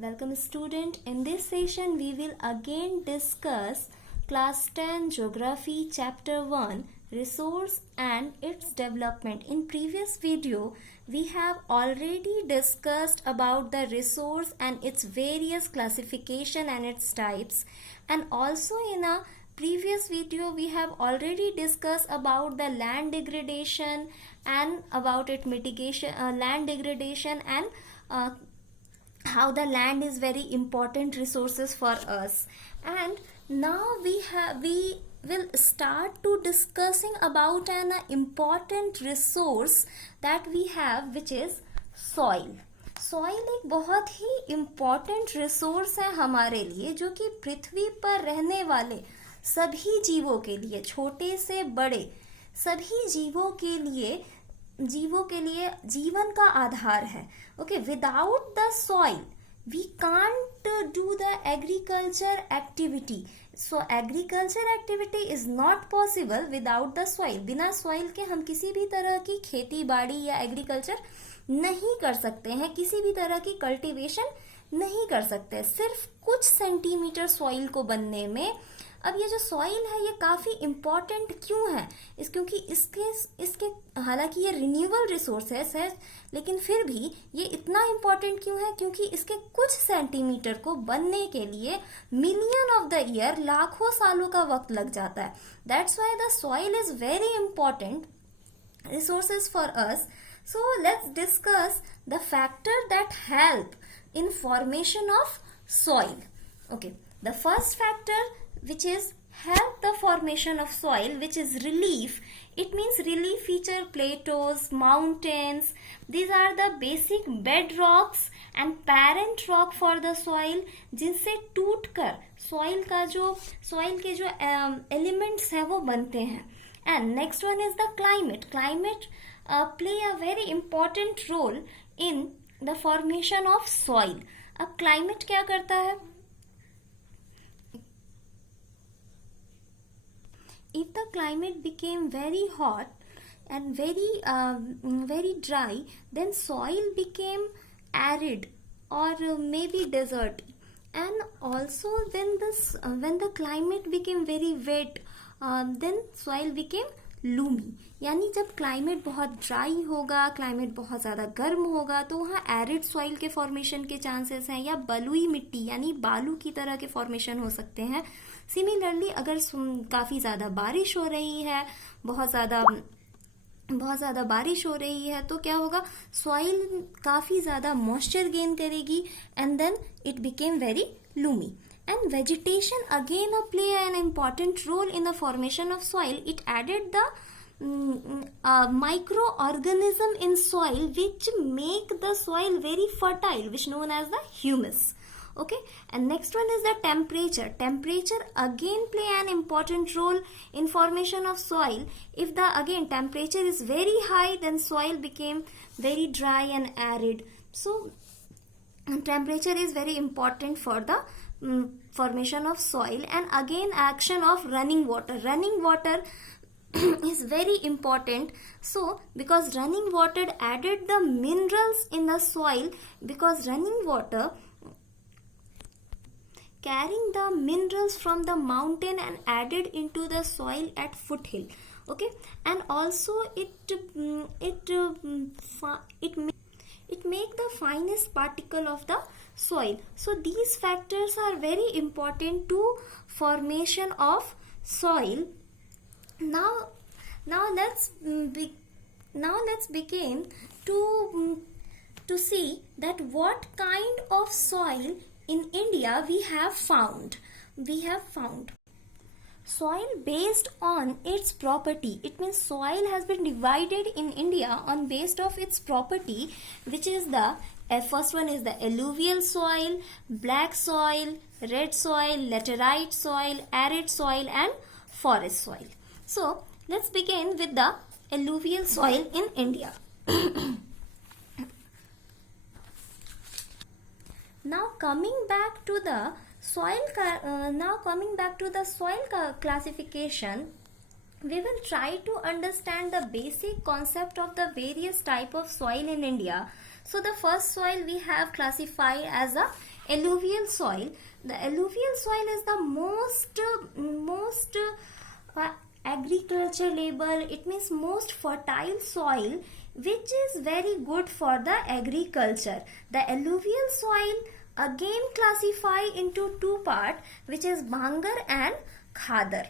Welcome student. In this session we will again discuss class 10 geography chapter 1 resource and its development. In previous video we have already discussed about the resource and its various classification and its types, and also in a previous video we have already discussed about the land degradation and about its mitigation, land degradation and how the land is very important resources for us. And now we will start to discussing about an important resource that we have, which is soil. Soil एक बहुत ही important resource है हमारे लिए, जो कि पृथ्वी पर रहने वाले सभी जीवों के लिए, छोटे से बड़े सभी जीवों के लिए जीवन का आधार है. Okay, without the soil we can't do the agriculture activity. So agriculture activity is not possible without the soil. बिना सॉइल के हम किसी भी तरह की खेती बाड़ी या एग्रीकल्चर नहीं कर सकते हैं, किसी भी तरह की कल्टीवेशन नहीं कर सकते, सिर्फ कुछ सेंटीमीटर सॉइल को बनने में. अब ये जो सॉइल है ये काफी इम्पोर्टेंट क्यों है? क्योंकि इसके हालांकि ये रिन्यूएबल रिसोर्सेस है, लेकिन फिर भी ये इतना इम्पोर्टेंट क्यों है? क्योंकि इसके कुछ सेंटीमीटर को बनने के लिए मिलियन ऑफ द ईयर, लाखों सालों का वक्त लग जाता है. That's why the soil is very important resources for us. So let's discuss the factor that help in formation of soil. Okay, the first factor which is help the formation of soil, which is relief. It means relief feature plateaus, mountains. These are the basic bedrocks and parent rock for the soil, जिनसे टूटकर soil के जो elements हैं वो बनते हैं. And next one is the climate. Climate play a very important role in the formation of soil. अब climate क्या करता है? If the climate became very hot and very dry, then soil became arid or maybe desert. And also when the climate became very wet, then soil became loamy. यानी जब क्लाइमेट बहुत ड्राई होगा, क्लाइमेट बहुत ज़्यादा गर्म होगा, तो वहाँ एरिड सॉइल के फॉर्मेशन के चांसेस हैं, या बलुई मिट्टी यानी बालू की तरह के फॉर्मेशन हो सकते हैं. सिमिलरली अगर काफ़ी ज़्यादा बारिश हो रही है, बहुत ज़्यादा बारिश हो रही है, तो क्या होगा? सॉइल काफ़ी ज़्यादा मॉइस्चर गेन करेगी and then it became very loamy. And vegetation again play an important role in the formation of soil. It added the microorganism in soil which make the soil very fertile, which known as the humus. Okay, and next one is the temperature. Temperature again play an important role in formation of soil. If the again temperature is very high, then soil became very dry and arid. So temperature is very important for the formation of soil. And again action of running water is very important. So because running water added the minerals in the soil, because running water carrying the minerals from the mountain and added into the soil at foothill. Okay, and also it make the finest particle of the soil. So these factors are very important to formation of soil. Now let's begin to see that what kind of soil in India we have found. Soil based on its property. It means soil has been divided in India on based of its property, which is the first one is the alluvial soil, black soil, red soil, laterite soil, arid soil and forest soil. So let's begin with the alluvial soil in India. Now coming back to the soil classification, we will try to understand the basic concept of the various type of soil in India. So the first soil we have classified as a alluvial soil. The alluvial soil is the most agriculturable, it means most fertile soil, which is very good for the agriculture. The alluvial soil again classify into two parts, which is Bangar and Khadar.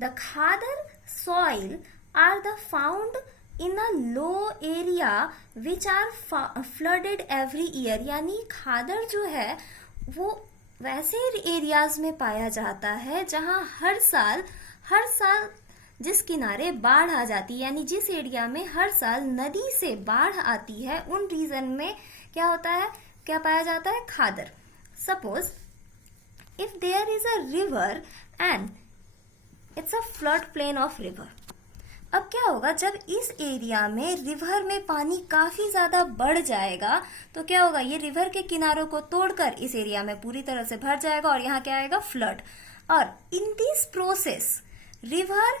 The Khadar soil are the found in a low area which are flooded every year. यानी खादर जो है वो वैसे एरियाज में पाया जाता है जहां हर साल जिस किनारे बाढ़ आ जाती है, यानी जिस एरिया में हर साल नदी से बाढ़ आती है, उन रीजन में क्या होता है, क्या पाया जाता है, khadar. Suppose if there is a river and it's a flood plain of river. अब क्या होगा, जब इस एरिया में रिवर में पानी काफी ज्यादा बढ़ जाएगा तो क्या होगा, ये रिवर के किनारों को तोड़कर इस एरिया में पूरी तरह से भर जाएगा और यहाँ क्या आएगा, फ्लड. और इन दिस प्रोसेस रिवर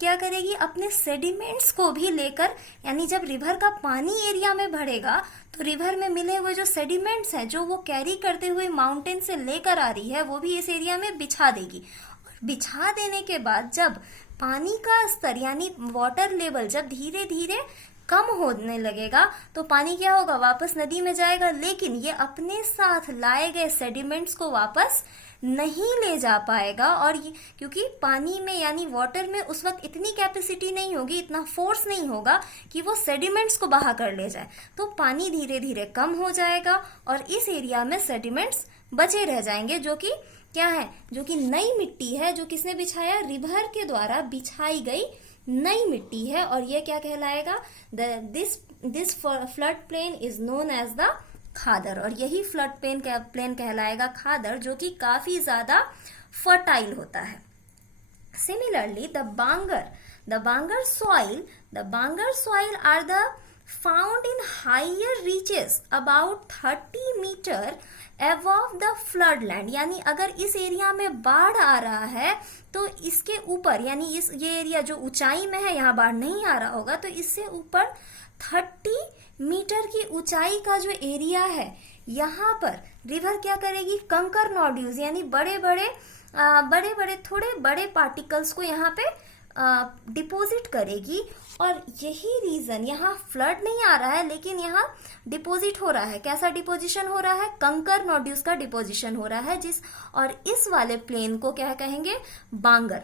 क्या करेगी, अपने सेडिमेंट्स को भी लेकर, यानी जब रिवर का पानी एरिया में बढ़ेगा तो रिवर में मिले हुए जो सेडिमेंट्स हैं जो वो कैरी करते हुए माउंटेन से लेकर आ रही है, वो भी इस एरिया में बिछा देगी. और बिछा देने के बाद जब पानी का स्तर यानी वाटर लेवल जब धीरे धीरे कम होने लगेगा तो पानी क्या होगा, वापस नदी में जाएगा, लेकिन ये अपने साथ लाए गए सेडिमेंट्स को वापस नहीं ले जा पाएगा. और क्योंकि पानी में यानी वाटर में उस वक्त इतनी कैपेसिटी नहीं होगी, इतना फोर्स नहीं होगा कि वो सेडिमेंट्स को बहा कर ले जाए, तो पानी धीरे धीरे कम हो जाएगा और इस एरिया में सेडिमेंट्स बचे रह जाएंगे, जो कि क्या है, जो कि नई मिट्टी है, जो किसने बिछाया, रिवर के द्वारा बिछाई गई नई मिट्टी है. और ये क्या कहलाएगा, this flood plain is known as the khadar. और यही फ्लड प्लेन कहलाएगा खादर, जो कि काफी ज्यादा फर्टाइल होता है. Similarly the bangar soil are the found in higher reaches about 30 meter above the floodland. यानी अगर इस एरिया में बाढ़ आ रहा है तो इसके ऊपर, यानी ये एरिया जो ऊंचाई में है, यहाँ बाढ़ नहीं आ रहा होगा, तो इससे ऊपर 30 मीटर की ऊंचाई का जो एरिया है, यहाँ पर रिवर क्या करेगी, कंकर नोड्यूल्स यानी बड़े बड़े थोड़े बड़े पार्टिकल्स को यहाँ पे डिपॉजिट करेगी. और यही रीजन, यहाँ फ्लड नहीं आ रहा है लेकिन यहाँ डिपॉजिट हो रहा है. कैसा डिपोजिशन हो रहा है, कंकर नोड्यूल्स का डिपोजिशन हो रहा है. और इस वाले प्लेन को क्या कहेंगे, बांगर.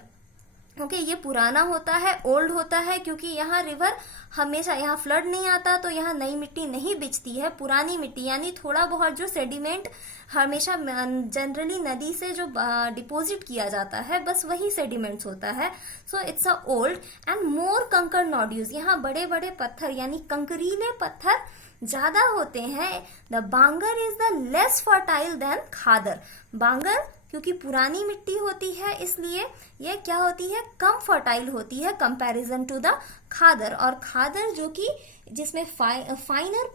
ओके, ये पुराना होता है, ओल्ड होता है, क्योंकि यहाँ रिवर हमेशा, यहाँ फ्लड नहीं आता तो यहाँ नई मिट्टी नहीं बिछती है. पुरानी मिट्टी यानी थोड़ा बहुत जो सेडिमेंट हमेशा जनरली नदी से जो डिपॉजिट किया जाता है, बस वही सेडिमेंट्स होता है. So it's a old and more कंकर नोड्यूल्स. यहाँ बड़े बड़े पत्थर यानी कंकरीले पत्थर ज्यादा होते हैं. The bangar is the less fertile than khadar. Bangar क्योंकि पुरानी मिट्टी होती है इसलिए ये क्या होती है, कम फर्टाइल होती है कंपैरिजन टू द खादर. और खादर जो कि जिसमें फाइनर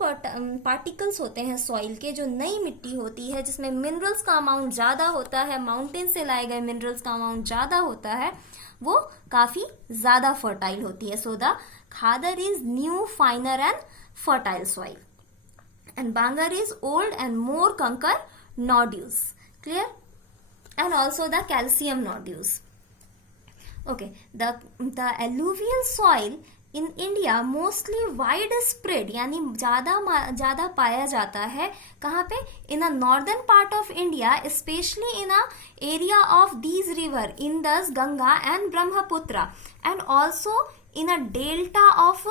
पार्टिकल्स होते हैं सॉइल के, जो नई मिट्टी होती है जिसमें मिनरल्स का अमाउंट ज्यादा होता है, माउंटेन से लाए गए मिनरल्स का अमाउंट ज्यादा होता है, वो काफी ज्यादा फर्टाइल होती है. So the khadar is new, finer and fertile soil, and bangar is old and more kankar nodules. Clear? And also the calcium nodules. Okay, the alluvial soil in India mostly widespread, यानी ज्यादा पाया जाता है कहाँ पे, in a northern part of India, especially in a area of these river Indus, Ganga and Brahmaputra, and also in a delta of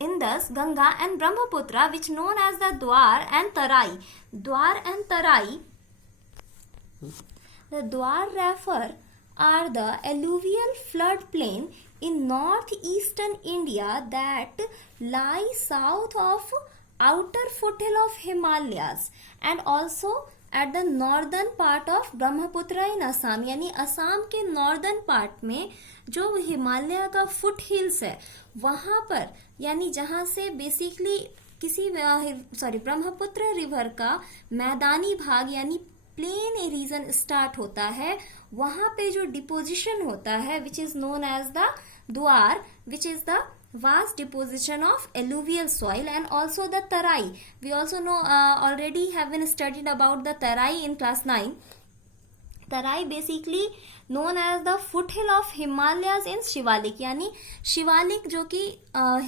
Indus, Ganga and Brahmaputra, which known as the Dwar and Tarai. Dwar and Tarai, the Dwar River are the alluvial floodplain in northeastern India that lie south of outer foothill of Himalayas and also at the northern part of Brahmaputra in Assam. यानी असम के northern part में जो हिमालय का foot hills है वहां पर, यानी जहां से बेसिकली ब्रह्मपुत्र रिवर का मैदानी भाग यानी प्लेन रीजन स्टार्ट होता है, वहां पे जो डिपोजिशन होता है which is known as the dwar, which is the vast deposition of alluvial soil and also the tarai. We also know already have been studied about the tarai in class 9. Tarai basically known as the foothill of Himalayas in Shivalik, यानी शिवालिक जो कि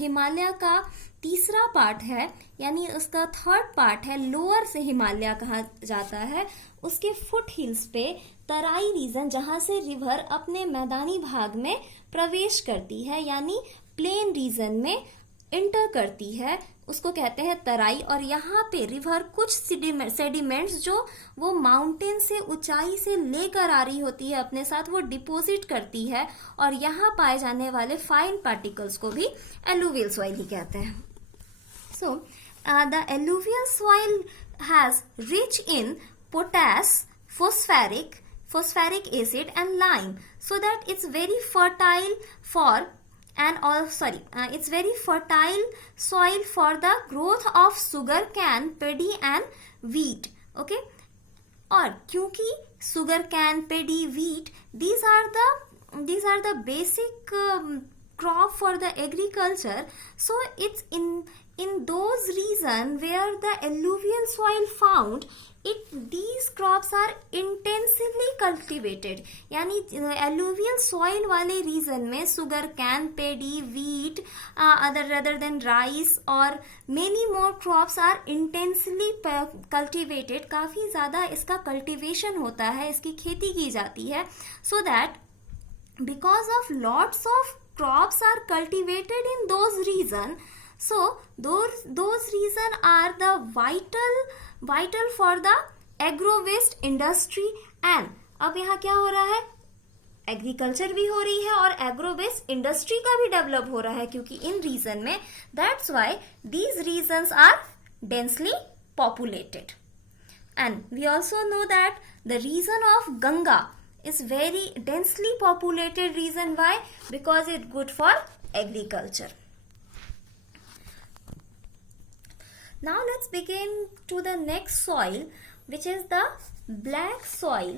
हिमालय का तीसरा पार्ट है, यानी उसका third part है, लोअर से हिमालय कहा जाता है, उसके फुट हिल्स पे तराई रीजन जहां से रिवर अपने मैदानी भाग में प्रवेश करती है, यानी प्लेन रीजन में इंटर करती है, उसको कहते हैं तराई। और यहाँ पे रिवर कुछ सेडिमेंट्स जो वो माउंटेन से ऊंचाई से लेकर आ रही होती है अपने साथ, वो डिपोजिट करती है, और यहाँ पाए जाने वाले फाइन पार्टिकल्स को भी एलुवियल सॉइल ही कहते हैं। So the alluvial soil has rich in potash, phosphoric acid and lime, so that it's very fertile it's very fertile soil for the growth of sugar cane, paddy and wheat. Okay, और क्योंकि sugar cane, paddy, wheat, these are the basic crop for the agriculture, so it's in those regions where the alluvial soil found, these crops are intensively cultivated, यानी alluvial soil वाले region में sugar cane, paddy, wheat, rather than rice और many more crops are intensely cultivated, काफी ज़्यादा इसका cultivation होता है, इसकी खेती की जाती है, so that because of lots of crops are cultivated in those regions, so those regions are the vital for the agro waste industry। and अब यहाँ क्या हो रहा है, एग्रीकल्चर भी हो रही है और एग्रो वेस्ट इंडस्ट्री का भी डेवलप हो रहा है, क्योंकि इन रीजन में, that's why these regions are densely populated. And we also know that the region of Ganga is very densely populated region. Why? Because it's good for agriculture. Now let's begin to the next soil, which is the black soil.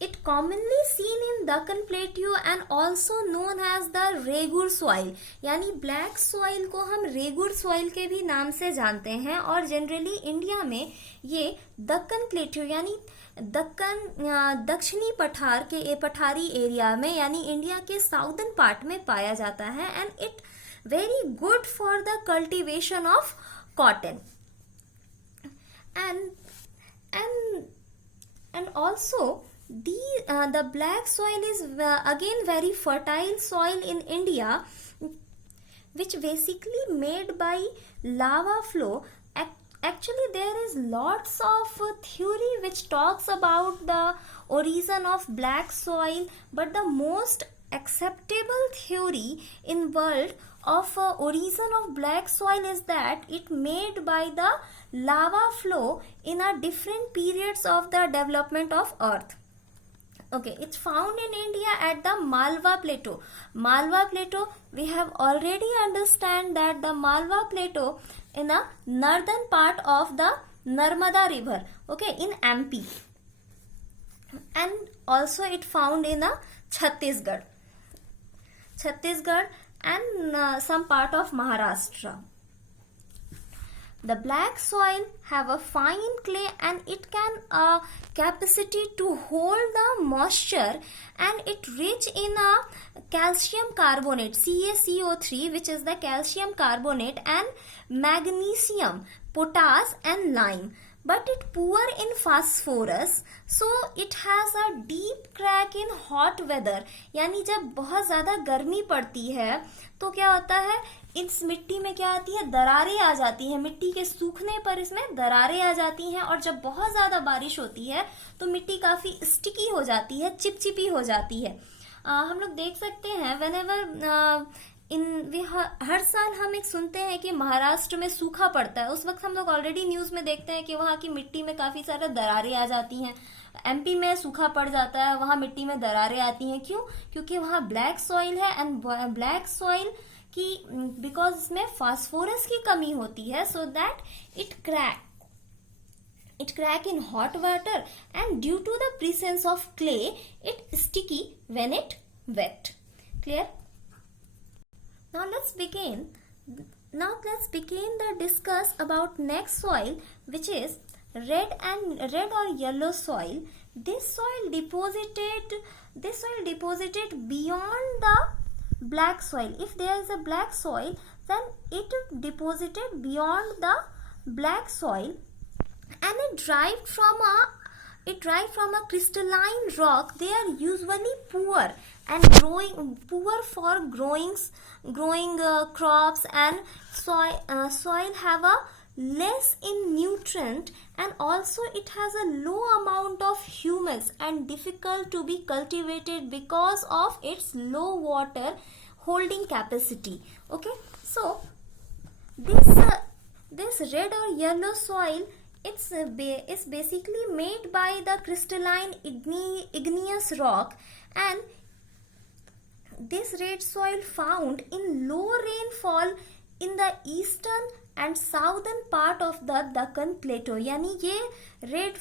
It commonly seen in Deccan Plateau and also known as the regur soil, यानी black soil को हम रेगुर soil के भी नाम से जानते हैं, और जनरली इंडिया में ये दक्कन प्लेट्यू यानी दक्कन दक्षिणी पठारी एरिया में, यानी इंडिया के साउदर्न पार्ट में पाया जाता है, and it very good for the cultivation of cotton and also the black soil is again very fertile soil in India, which basically made by lava flow. Actually there is lots of theory which talks about the origin of black soil, but the most acceptable theory in world of origin of black soil is that it made by the lava flow in a different periods of the development of earth. Okay, it's found in India at the Malwa Plateau. Malwa Plateau, we have already understand that the Malwa Plateau in the northern part of the Narmada river, okay, in MP, and also it found in Chhattisgarh and some part of Maharashtra. The black soil have a fine clay and it can capacity to hold the moisture, and it rich in a calcium carbonate, CaCO3, which is the calcium carbonate, and magnesium, potash and lime, but it poor in phosphorus, so it has a deep crack in hot weather, यानी जब बहुत ज़्यादा गर्मी पड़ती है तो क्या होता है, इस मिट्टी में क्या आती है, दरारें आ जाती हैं, मिट्टी के सूखने पर इसमें दरारें आ जाती हैं, और जब बहुत ज़्यादा बारिश होती है तो मिट्टी काफ़ी स्टिकी हो जाती है, चिपचिपी हो जाती है। हम लोग देख सकते हैं व्हेनेवर हर साल हम एक सुनते हैं कि महाराष्ट्र में सूखा पड़ता है, उस वक्त हम लोग ऑलरेडी न्यूज़ में देखते हैं कि वहाँ की मिट्टी में काफ़ी सारा दरारें आ जाती हैं। एमपी में सूखा पड़ जाता है, वहाँ मिट्टी में दरारें आती हैं, क्यों? क्योंकि वहाँ ब्लैक सॉइल है, एंड ब्लैक सॉइल की बिकॉज इसमें फास्फोरस की कमी होती है, so that it crack in hot water, and due to the presence of clay it sticky when it wet. Clear? Now let's begin. The discuss about next soil, which is red or yellow soil. This soil deposited beyond the black soil. If there is a black soil, then it deposited beyond the black soil, and it derived from a crystalline rock. They are usually poor for growing crops, and soil have a less in nutrient, and also it has a low amount of humus and difficult to be cultivated because of its low water holding capacity. Okay, so this red or yellow soil, it's basically made by the crystalline igneous rock, and this red soil found in low rainfall in the eastern and southern part of the Deccan Plateau. यानी ये red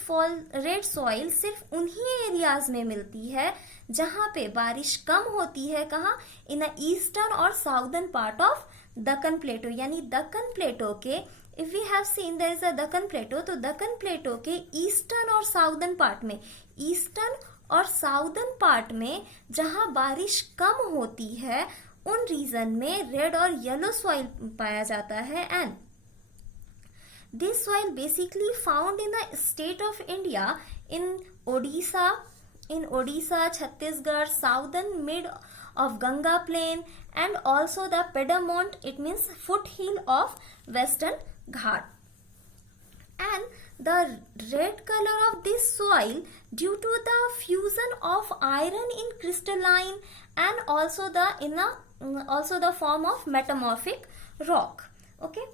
soil सिर्फ उन्हीं एरियाज में मिलती है जहां पे बारिश कम होती है. कहाँ? इन द ईस्टर्न और southern part of Deccan Plateau. यानी Deccan Plateau के, if we have seen there is a Deccan Plateau, तो Deccan Plateau के ईस्टर्न और साउदर्न पार्ट में, ईस्टर्न और साउदर्न पार्ट में जहां बारिश कम होती है, उन रीजन में रेड और येलो सॉइल पाया जाता है. And this soil basically found in the state of India, in ओडिशा, Chhattisgarh, southern mid of Ganga plain, and also the Piedmont, it means foothill of Western Ghat. And the red color of this soil due to the fusion of iron in crystalline, and also the form of metamorphic rock. Okay,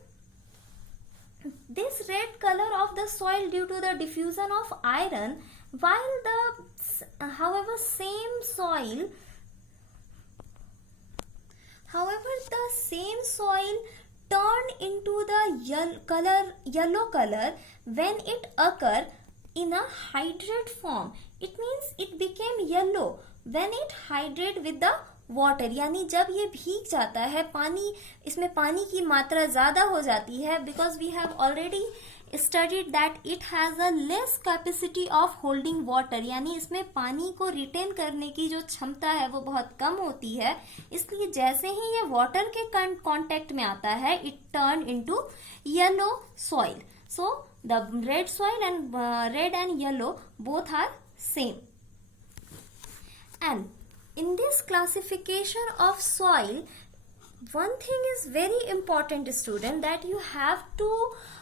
this red color of the soil due to the diffusion of iron, while the same soil turned into the yellow color when it occurred in a hydrate form. It means it became yellow when it hydrate with the water. यानी जब ये भीग जाता है, इसमें पानी की मात्रा ज्यादा हो जाती है, because we have already studied that it has a less capacity of holding water. यानी इसमें पानी को रिटेन करने की जो क्षमता है वो बहुत कम होती है. इसलिए जैसे ही ये वाटर के कांटेक्ट में आता है, it turn into yellow soil. So the red soil and red and yellow both are same. And in this classification of soil, one thing is very important, student, that you have to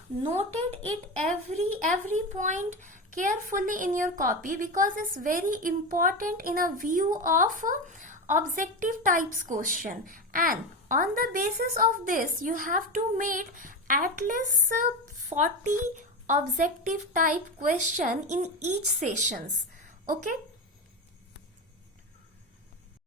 noted it every point carefully in your copy, because it's very important in a view of objective types question. And on the basis of this, you have to make at least 40 objective type question in each sessions. Okay.